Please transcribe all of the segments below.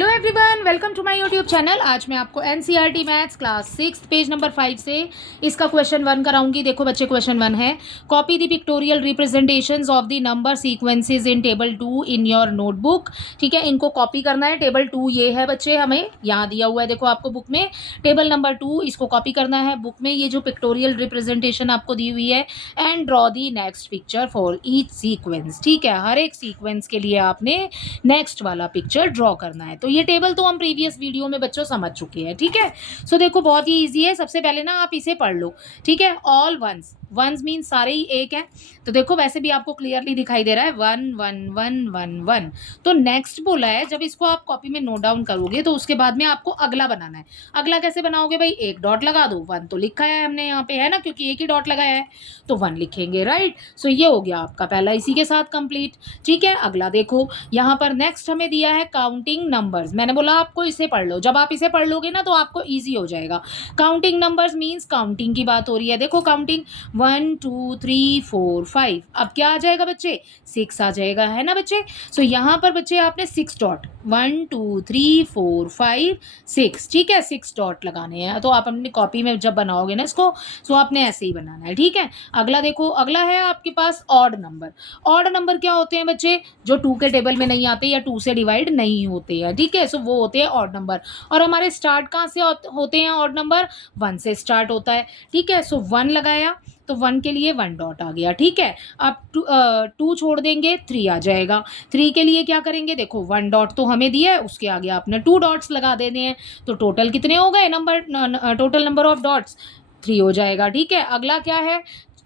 Hello everyone, welcome to my YouTube channel. आज मैं आपको NCERT maths class 6 page number 5 से इसका क्वेश्चन 1 कराऊंगी। देखो बच्चे, क्वेश्चन 1 है, copy the pictorial representations of the number sequences in table 2 in your notebook. ठीक है, इनको कॉपी करना है। टेबल 2 ये है बच्चे, हमें यहाँ दिया हुआ है, देखो आपको बुक में टेबल नंबर 2, इसको कॉपी करना है बुक में। ये जो पिक्टोरियल रिप्रेजेंटेशन आपको दी हुई है, and draw the next picture for each sequence. ठीक है, हर एक सीक्वेंस के लिए आपने नेक्स्ट वाला पिक्चर ड्रॉ करना है। तो ये टेबल तो हम प्रीवियस वीडियो में बच्चों समझ चुके हैं। ठीक है, सो देखो बहुत ही ईजी है। सबसे पहले ना आप इसे पढ़ लो। ठीक है, ऑल वंस, वंस मीन सारे ही एक है। तो देखो वैसे भी आपको क्लियरली दिखाई दे रहा है 1 1 1 1 1। तो नेक्स्ट बोला है, जब इसको आप कॉपी में नोट डाउन करोगे तो उसके बाद में आपको अगला बनाना है। अगला कैसे बनाओगे भाई? एक डॉट लगा दो। 1 तो लिखा है हमने यहाँ पे, है ना, क्योंकि एक ही डॉट लगाया है, तो 1 लिखेंगे, राइट। सो ये हो गया आपका पहला इसी के साथ कंप्लीट। ठीक है, अगला देखो यहाँ पर नेक्स्ट हमें दिया है काउंटिंग नंबर्स। मैंने बोला आपको इसे पढ़ लो, जब आप इसे पढ़ लोगे ना तो आपको ईजी हो जाएगा। काउंटिंग नंबर्स मीन्स काउंटिंग की बात हो रही है। देखो काउंटिंग 1 2 3 4 5, अब क्या आ जाएगा बच्चे? 6 आ जाएगा, है ना बच्चे। सो यहाँ पर बच्चे आपने 6 डॉट, 1 2 3 4 5 6, ठीक है, 6 डॉट लगाने हैं। तो आप अपनी कॉपी में जब बनाओगे ना इसको, सो आपने ऐसे ही बनाना है। ठीक है, अगला देखो, अगला है आपके पास ऑड नंबर। ऑड नंबर क्या होते हैं बच्चे? जो 2 के टेबल में नहीं आते या 2 से डिवाइड नहीं होते हैं। ठीक है, सो वो होते हैं ऑड नंबर। और हमारे स्टार्ट कहाँ से होते हैं ऑड नंबर? 1 से स्टार्ट होता है। ठीक है, सो 1 लगाया तो 1 के लिए 1 डॉट आ गया। ठीक है, अब 2 छोड़ देंगे, 3 आ जाएगा। 3 के लिए क्या करेंगे? देखो 1 डॉट तो हमें दिया है, उसके आगे आपने 2 डॉट्स लगा देने हैं। तो टोटल कितने हो गए number? Total number of dots 3 हो जाएगा। ठीक है, अगला क्या है?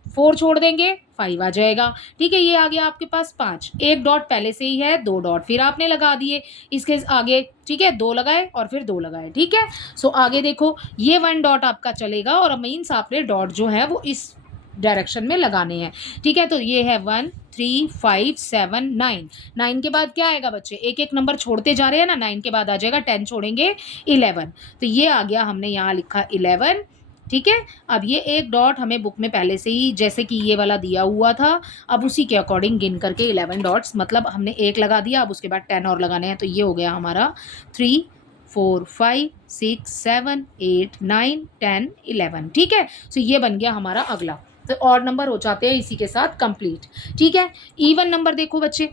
4 छोड़ देंगे, 5 आ जाएगा। ठीक है, ये आ गया आपके पास 5। एक डॉट पहले से ही है, 2 डॉट फिर आपने लगा दिए इसके आगे। ठीक है, 2 लगाए और फिर 2 लगाए। ठीक है, सो आगे देखो ये 1 डॉट आपका चलेगा, और मीन्स आपने डॉट जो है वो इस डायरेक्शन में लगाने हैं। ठीक है, तो ये है 1 3 5 7 9। 9 के बाद क्या आएगा बच्चे? एक एक नंबर छोड़ते जा रहे हैं ना, 9 के बाद आ जाएगा 10 छोड़ेंगे 11। तो ये आ गया, हमने यहाँ लिखा 11। ठीक है, अब ये एक डॉट हमें बुक में पहले से ही जैसे कि ये वाला दिया हुआ था, अब उसी के अकॉर्डिंग गिन करके 11 डॉट्स, मतलब हमने एक लगा दिया, अब उसके बाद 10 और लगाने हैं। तो ये हो गया हमारा 3 4 5 6 7 8 9 10 11। ठीक है, सो ये बन गया हमारा अगला। तो ऑड नंबर हो जाते हैं इसी के साथ कंप्लीट। ठीक है, इवन नंबर देखो बच्चे,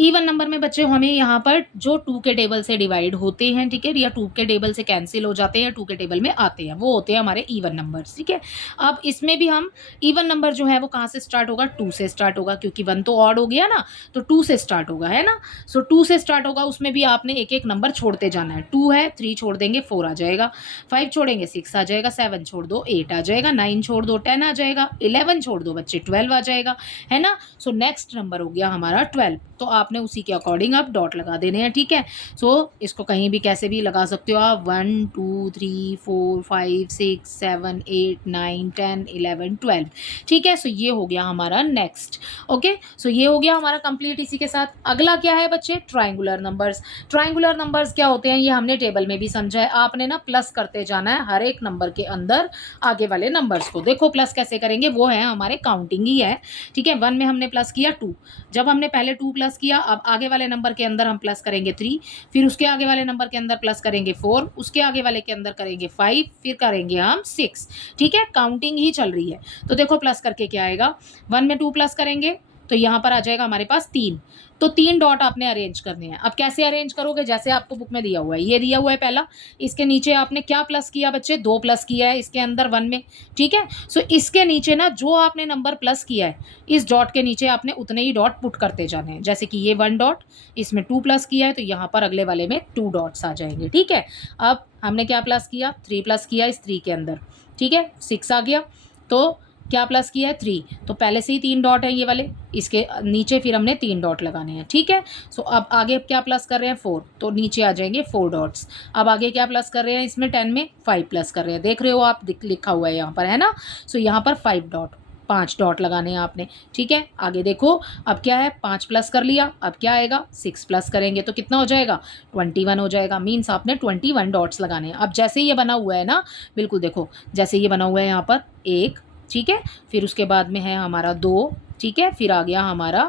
इवन नंबर में बच्चे हमें यहाँ पर जो 2 के टेबल से डिवाइड होते हैं, ठीक है, या 2 के टेबल से कैंसिल हो जाते हैं, 2 के टेबल में आते हैं, वो होते हैं हमारे इवन नंबर्स। ठीक है, अब इसमें भी हम इवन नंबर जो है वो कहाँ से स्टार्ट होगा? 2 से स्टार्ट होगा, क्योंकि 1 तो ऑड हो गया ना, तो 2 से स्टार्ट होगा, है ना। सो 2 से स्टार्ट होगा, उसमें भी आपने एक एक नंबर छोड़ते जाना है। 2 है, 3 छोड़ देंगे 4 आ जाएगा, 5 छोड़ेंगे 6 आ जाएगा, 7 छोड़ दो 8 आ जाएगा, 9 छोड़ दो 10 आ जाएगा, 11 छोड़ दो बच्चे 12 आ जाएगा, है ना। सो नेक्स्ट नंबर हो गया हमारा 12। तो आपने उसी के अकॉर्डिंग आप डॉट लगा देने हैं। ठीक है, सो इसको कहीं भी कैसे भी लगा सकते हो आप, 1 2 3 4 5 6 7 8 9 10 11 12। ठीक है, सो ये हो गया हमारा नेक्स्ट। ओके, सो ये हो गया हमारा कंप्लीट इसी के साथ। अगला क्या है बच्चे? Triangular numbers. ट्राइंगुलर नंबर्स क्या होते हैं ये हमने टेबल में भी समझा है। आपने ना प्लस करते जाना है हर एक नंबर के अंदर आगे वाले नंबर्स को। देखो प्लस कैसे करेंगे, वो है हमारे काउंटिंग ही है। ठीक है, 1 में हमने प्लस किया 2, जब हमने पहले 2 प्लस किया, अब आगे वाले नंबर के अंदर हम प्लस करेंगे 3, फिर उसके आगे वाले नंबर के अंदर प्लस करेंगे 4, उसके आगे वाले के अंदर करेंगे 5, फिर करेंगे हम 6। ठीक है, काउंटिंग ही चल रही है। तो देखो प्लस करके क्या आएगा, 1 में 2 प्लस करेंगे तो यहाँ पर आ जाएगा हमारे पास 3। तो 3 डॉट आपने अरेंज करने हैं। अब कैसे अरेंज करोगे? जैसे आपको बुक में दिया हुआ है, ये दिया हुआ है पहला, इसके नीचे आपने क्या प्लस किया बच्चे? 2 प्लस किया है इसके अंदर 1 में। ठीक है, सो इसके नीचे ना जो आपने नंबर प्लस किया है, इस डॉट के नीचे आपने उतने ही डॉट पुट करते जाने हैं। जैसे कि ये 1 डॉट, इसमें 2 प्लस किया है तो यहाँ पर अगले वाले में 2 डॉट्स आ जाएंगे। ठीक है, अब हमने क्या प्लस किया? 3 प्लस किया इस 3 के अंदर। ठीक है, 6 आ गया, तो क्या प्लस किया है? 3, तो पहले से ही 3 डॉट है ये वाले, इसके नीचे फिर हमने 3 डॉट लगाने हैं। ठीक है, सो अब आगे क्या प्लस कर रहे हैं? 4, तो नीचे आ जाएंगे 4 डॉट्स। अब आगे क्या प्लस कर रहे हैं? इसमें 10 में 5 प्लस कर रहे हैं, देख रहे हो आप, लिखा हुआ है यहाँ पर, है ना। सो यहाँ पर 5 डॉट, 5 डॉट लगाने हैं आपने। ठीक है, आगे देखो, अब क्या है? 5 प्लस कर लिया, अब क्या आएगा? 6 प्लस करेंगे तो कितना हो जाएगा? 21 हो जाएगा। मीन्स आपने 21 डॉट्स लगाने हैं। अब जैसे ये बना हुआ है ना, बिल्कुल देखो जैसे ये बना हुआ है यहाँ पर 1, ठीक है, फिर उसके बाद में है हमारा 2, ठीक है, फिर आ गया हमारा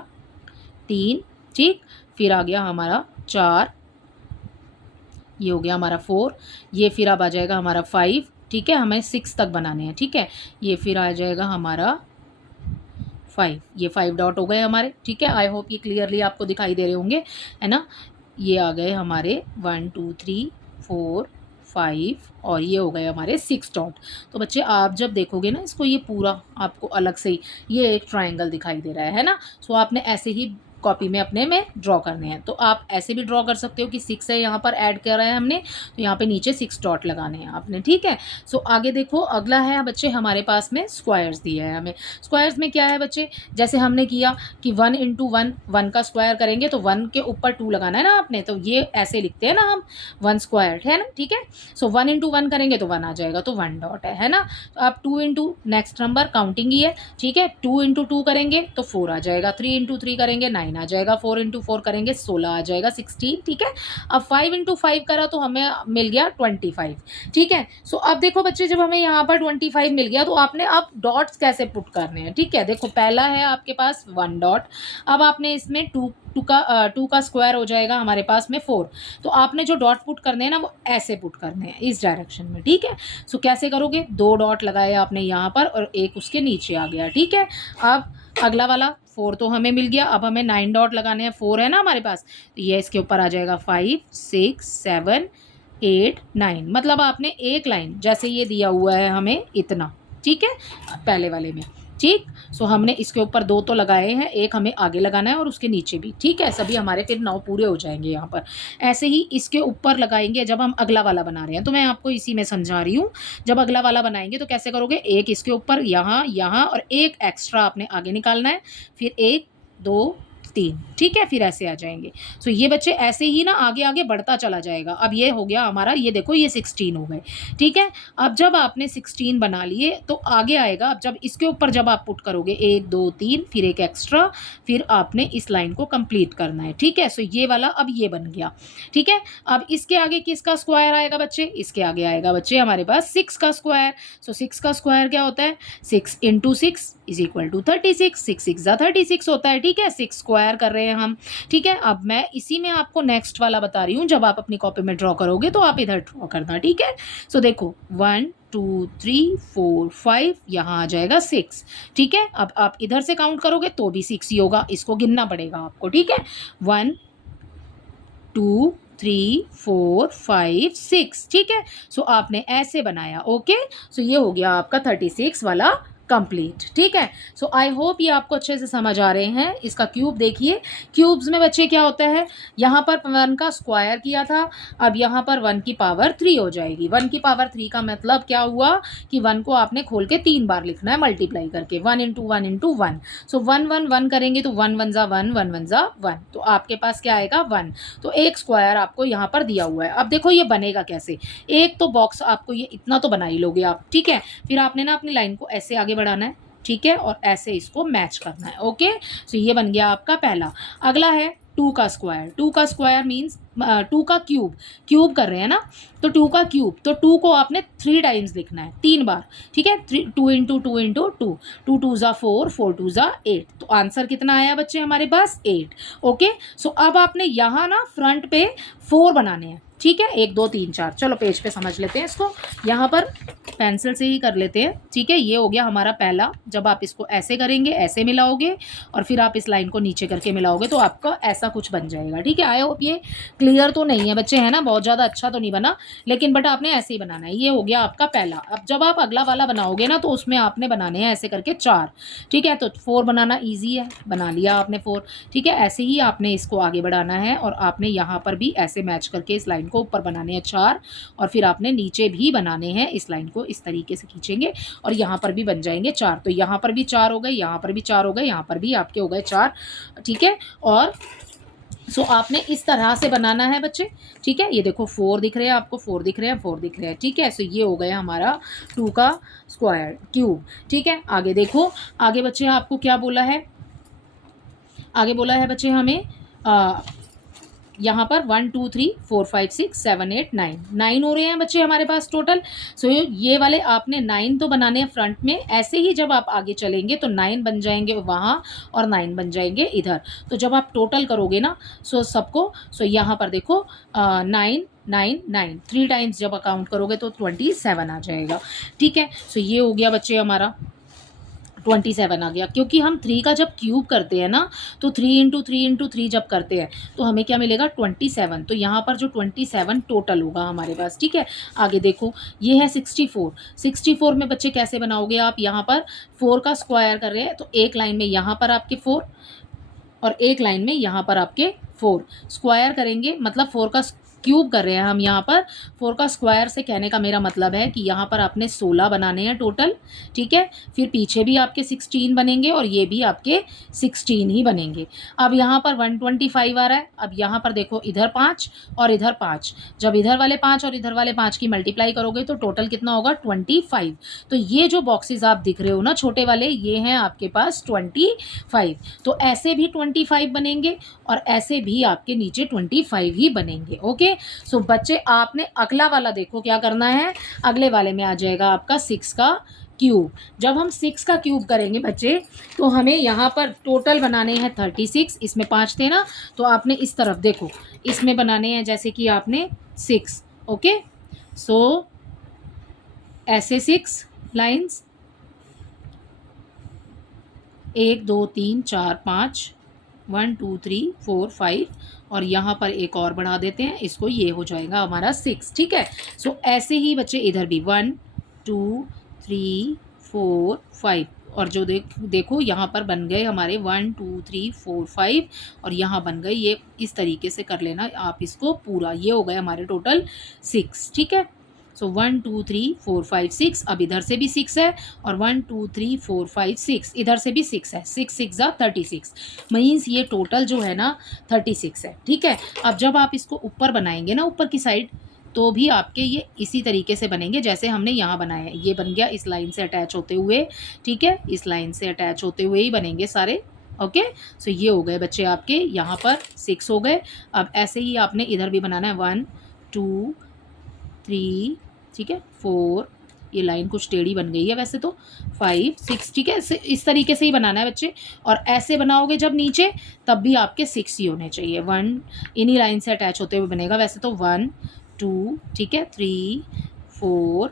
3, ठीक, फिर आ गया हमारा 4, ये हो गया हमारा 4, ये फिर अब आ जाएगा हमारा 5, ठीक है, हमें 6 तक बनाने हैं, ठीक है, ये फिर आ जाएगा हमारा 5, ये 5 डॉट हो गए हमारे, ठीक है। आई होप ये क्लियरली आपको दिखाई दे रहे होंगे, है ना। ये आ गए हमारे 1 2 3 4 5 और ये हो गए हमारे 6 डॉट। तो बच्चे आप जब देखोगे ना इसको, ये पूरा आपको अलग से ही ये एक ट्रायंगल दिखाई दे रहा है ना। सो आपने ऐसे ही कॉपी में अपने में ड्रॉ करने हैं। तो आप ऐसे भी ड्रॉ कर सकते हो कि 6 है यहाँ पर ऐड करा है हमने, तो यहाँ पे नीचे 6 डॉट लगाने हैं आपने, ठीक है। सो आगे देखो, अगला है बच्चे हमारे पास में स्क्वायर्स दिया है हमें। स्क्वायर्स में क्या है बच्चे, जैसे हमने किया कि 1 इंटू 1, 1 का स्क्वायर करेंगे तो 1 के ऊपर 2 लगाना है ना आपने, तो ये ऐसे लिखते हैं ना हम 1 स्क्वायर, है ना, ठीक है। सो 1 इंटू 1 करेंगे तो 1 आ जाएगा, तो 1 डॉट है ना। तो आप 2 इंटू नेक्स्ट नंबर काउंटिंग ही है, ठीक है, 2 इंटू 2 करेंगे तो 4 आ जाएगा, 3 इंटू 3 करेंगे 9 आ जाएगा, 4 इंटू 4 करेंगे 16 आ जाएगा, 16, ठीक है। अब 5 इंटू 5 करा तो हमें मिल गया 25, ठीक है। सो अब देखो बच्चे, जब हमें यहाँ पर 25 मिल गया तो आपने अब डॉट्स कैसे पुट करने हैं, ठीक है। देखो पहला है आपके पास 1 डॉट, अब आपने इसमें 2 का स्क्वायर हो जाएगा हमारे पास में 4, तो आपने जो डॉट पुट करने हैं ना वो ऐसे पुट करने हैं इस डायरेक्शन में, ठीक है। सो कैसे करोगे, 2 डॉट लगाए आपने यहाँ पर और एक उसके नीचे आ गया, ठीक है। अब अगला वाला 4 तो हमें मिल गया, अब हमें 9 डॉट लगाने हैं, 4 है ना हमारे पास, तो ये इसके ऊपर आ जाएगा 5 6 7 8 9, मतलब आपने एक लाइन जैसे ये दिया हुआ है हमें इतना, ठीक है, पहले वाले में, ठीक। सो हमने इसके ऊपर 2 तो लगाए हैं, एक हमें आगे लगाना है और उसके नीचे भी, ठीक है। सभी हमारे फिर 9 पूरे हो जाएंगे यहाँ पर। ऐसे ही इसके ऊपर लगाएंगे जब हम अगला वाला बना रहे हैं, तो मैं आपको इसी में समझा रही हूँ। जब अगला वाला बनाएंगे तो कैसे करोगे, एक इसके ऊपर यहाँ यहाँ और एक एक्स्ट्रा आपने आगे निकालना है, फिर 1 2 3, ठीक है, फिर ऐसे आ जाएंगे। सो ये बच्चे ऐसे ही ना आगे आगे बढ़ता चला जाएगा। अब ये हो गया हमारा, ये देखो ये 16 हो गए, ठीक है। अब जब आपने 16 बना लिए तो आगे आएगा, अब जब इसके ऊपर जब आप पुट करोगे 1 2 3 फिर एक एक्स्ट्रा, फिर आपने इस लाइन को कंप्लीट करना है, ठीक है। सो ये वाला अब ये बन गया, ठीक है। अब इसके आगे किसका स्क्वायर आएगा बच्चे, इसके आगे आएगा बच्चे हमारे पास 6 का स्क्वायर। सो 6 का स्क्वायर क्या होता है, 6 इंटू 6 इज इक्वल टू 36, 6 6 36 होता है, ठीक है। 6 स्क्वायर कर रहे हैं हम, ठीक है। अब मैं इसी में आपको नेक्स्ट वाला बता रही हूँ, जब आप अपनी कॉपी में ड्रॉ करोगे तो आप इधर ड्रॉ करना, ठीक है। सो देखो 1 2 3 4 5 यहाँ आ जाएगा 6, ठीक है। अब आप इधर से काउंट करोगे तो भी 6 ही होगा, इसको गिनना पड़ेगा आपको, ठीक है। 1 2 3 4 5 6, ठीक है। सो आपने ऐसे बनाया, ओके। सो ये हो गया आपका 36 वाला कंप्लीट, ठीक है। सो आई होप ये आपको अच्छे से समझ आ रहे हैं। इसका क्यूब देखिए, क्यूब्स में बच्चे क्या होता है, यहाँ पर 1 का स्क्वायर किया था, अब यहाँ पर 1 की पावर 3 हो जाएगी। 1 की पावर 3 का मतलब क्या हुआ कि 1 को आपने खोल के 3 बार लिखना है मल्टीप्लाई करके, 1 इंटू 1 इंटू 1। सो 1 1 1 करेंगे तो 1 1 ज़ा 1 1 1 ज़ा 1, तो आपके पास क्या आएगा 1। तो एक स्क्वायर आपको यहाँ पर दिया हुआ है। अब देखो ये बनेगा कैसे, एक तो बॉक्स आपको ये इतना तो बना ही लोगे आप, ठीक है। फिर आपने ना अपनी लाइन को ऐसे आगे बढ़ाना है, ठीक है, और ऐसे इसको मैच करना है, ओके। सो ये बन गया आपका पहला। अगला है 2 का स्क्वायर। 2 का स्क्वायर मीन्स 2 का क्यूब, क्यूब कर रहे हैं ना, तो 2 का क्यूब, तो 2 को आपने 3 टाइम्स लिखना है, 3 बार, ठीक है। 2 इंटू 2 इंटू 2, 2 2 ज़ा 4 4 2 ज़ा 8, तो आंसर कितना आया बच्चे हमारे पास 8, ओके। सो अब आपने यहाँ ना फ्रंट पे 4 बनाने हैं, ठीक है, 1 2 3 4। चलो पेज पे समझ लेते हैं इसको, यहाँ पर पेंसिल से ही कर लेते हैं, ठीक है। ये हो गया हमारा पहला, जब आप इसको ऐसे करेंगे ऐसे मिलाओगे और फिर आप इस लाइन को नीचे करके मिलाओगे तो आपका ऐसा कुछ बन जाएगा, ठीक है। आई होप ये क्लियर तो नहीं है बच्चे, है ना, बहुत ज़्यादा अच्छा तो नहीं बना, लेकिन बट आपने ऐसे ही बनाना है। ये हो गया आपका पहला। अब जब आप अगला वाला बनाओगे ना तो उसमें आपने बनाने हैं ऐसे करके 4, ठीक है। तो 4 बनाना ईजी है, बना लिया आपने 4, ठीक है। ऐसे ही आपने इसको आगे बढ़ाना है और आपने यहाँ पर भी ऐसे मैच करके इस लाइन को ऊपर बनाने हैं 4, और फिर आपने नीचे भी बनाने हैं, इस लाइन को इस तरीके से खींचेंगे और यहाँ पर भी बन जाएंगे 4। तो यहाँ पर भी 4 हो गए, यहाँ पर भी 4 हो गए, यहाँ पर भी आपके हो गए 4, ठीक है। और सो आपने इस तरह से बनाना है बच्चे, ठीक है। ये देखो 4 दिख रहे हैं आपको, 4 दिख रहे हैं, 4 दिख रहे हैं, ठीक है। सो ये हो गया हमारा 2 का स्क्वायर क्यूब, ठीक है। आगे देखो, आगे बच्चे आपको क्या बोला है, आगे बोला है बच्चे हमें यहाँ पर 1 2 3 4 5 6 7 8 9 9 हो रहे हैं बच्चे हमारे पास टोटल। सो ये वाले आपने 9 तो बनाने हैं फ्रंट में, ऐसे ही जब आप आगे चलेंगे तो 9 बन जाएंगे वहाँ और 9 बन जाएंगे इधर। तो जब आप टोटल करोगे ना सबको, यहाँ पर देखो 9 9 9 3 टाइम्स जब अकाउंट करोगे तो 27 आ जाएगा। ठीक है, सो ये हो गया बच्चे हमारा 27 आ गया। क्योंकि हम 3 का जब क्यूब करते हैं ना, तो 3 इंटू 3 इंटू 3 जब करते हैं तो हमें क्या मिलेगा 27। तो यहाँ पर जो 27 टोटल होगा हमारे पास। ठीक है, आगे देखो ये है 64। 64 में बच्चे कैसे बनाओगे आप, यहाँ पर 4 का स्क्वायर कर रहे हैं तो एक लाइन में यहाँ पर आपके 4 और एक लाइन में यहाँ पर आपके 4 स्क्वायर करेंगे, मतलब 4 का क्यूब कर रहे हैं हम यहाँ पर। 4 का स्क्वायर से कहने का मेरा मतलब है कि यहाँ पर आपने 16 बनाने हैं टोटल। ठीक है, फिर पीछे भी आपके 16 बनेंगे और ये भी आपके 16 ही बनेंगे। अब यहाँ पर 125 आ रहा है। अब यहाँ पर देखो इधर 5 और इधर 5, जब इधर वाले 5 और इधर वाले 5 की मल्टीप्लाई करोगे तो टोटल कितना होगा 25। तो ये जो बॉक्सेस आप दिख रहे हो ना छोटे वाले, ये हैं आपके पास 25। तो ऐसे भी 25 बनेंगे और ऐसे भी आपके नीचे 25 ही बनेंगे। ओके, सो बच्चे आपने अगला वाला देखो क्या करना है, अगले वाले में आ जाएगा आपका 6 का क्यूब। जब हम 6 का क्यूब करेंगे बच्चे तो हमें यहाँ पर टोटल बनाने हैं 36। इसमें 5 थे ना, तो आपने इस तरफ देखो इसमें बनाने हैं जैसे कि आपने 6। ओके, सो ऐसे 6 लाइन्स 1 2 3 4 5 1 2 3 4 5 और यहाँ पर एक और बढ़ा देते हैं इसको, ये हो जाएगा हमारा 6। ठीक है, सो ऐसे ही बच्चे इधर भी 1 2 3 4 5 और जो देखो यहाँ पर बन गए हमारे 1 2 3 4 5 और यहाँ बन गए, ये इस तरीके से कर लेना आप इसको पूरा। ये हो गए हमारे टोटल 6। ठीक है, सो 1 2 3 4 5 6। अब इधर से भी 6 है और 1 2 3 4 5 6 इधर से भी 6 है। 6 6 जा 36 मीन्स ये टोटल जो है ना 36 है। ठीक है, अब जब आप इसको ऊपर बनाएंगे ना ऊपर की साइड, तो भी आपके ये इसी तरीके से बनेंगे जैसे हमने यहाँ बनाया है। ये बन गया इस लाइन से अटैच होते हुए। ठीक है, इस लाइन से अटैच होते हुए ही बनेंगे सारे। ओके, सो ये हो गए बच्चे आपके यहाँ पर 6 हो गए। अब ऐसे ही आपने इधर भी बनाना है 1 2 3, ठीक है 4, ये लाइन कुछ टेढ़ी बन गई है वैसे तो 5 6। ठीक है, इस तरीके से ही बनाना है बच्चे। और ऐसे बनाओगे जब नीचे तब भी आपके 6 ही होने चाहिए। 1 इन्हीं लाइन से अटैच होते हुए बनेगा वैसे तो 1 2, ठीक है 3 4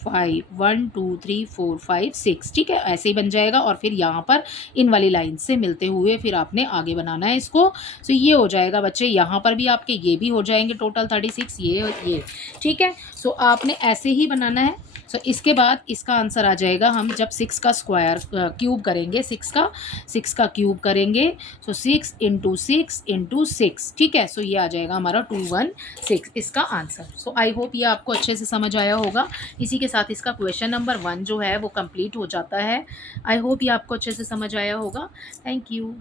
5 1 2 3 4 5 6। ठीक है, ऐसे ही बन जाएगा। और फिर यहाँ पर इन वाली लाइन से मिलते हुए फिर आपने आगे बनाना है इसको। सो ये हो जाएगा बच्चे, यहाँ पर भी आपके ये भी हो जाएंगे टोटल 36 ये। ठीक है, सो आपने ऐसे ही बनाना है। सो इसके बाद इसका आंसर आ जाएगा, हम जब 6 का स्क्वायर क्यूब करेंगे, 6 का क्यूब करेंगे। सो 6 इंटू 6 इंटू 6। ठीक है, सो ये आ जाएगा हमारा 216 इसका आंसर। सो आई होप ये आपको अच्छे से समझ आया होगा। इसी के साथ इसका क्वेश्चन नंबर 1 जो है वो कंप्लीट हो जाता है। आई होप ये आपको अच्छे से समझ आया होगा। Thank you.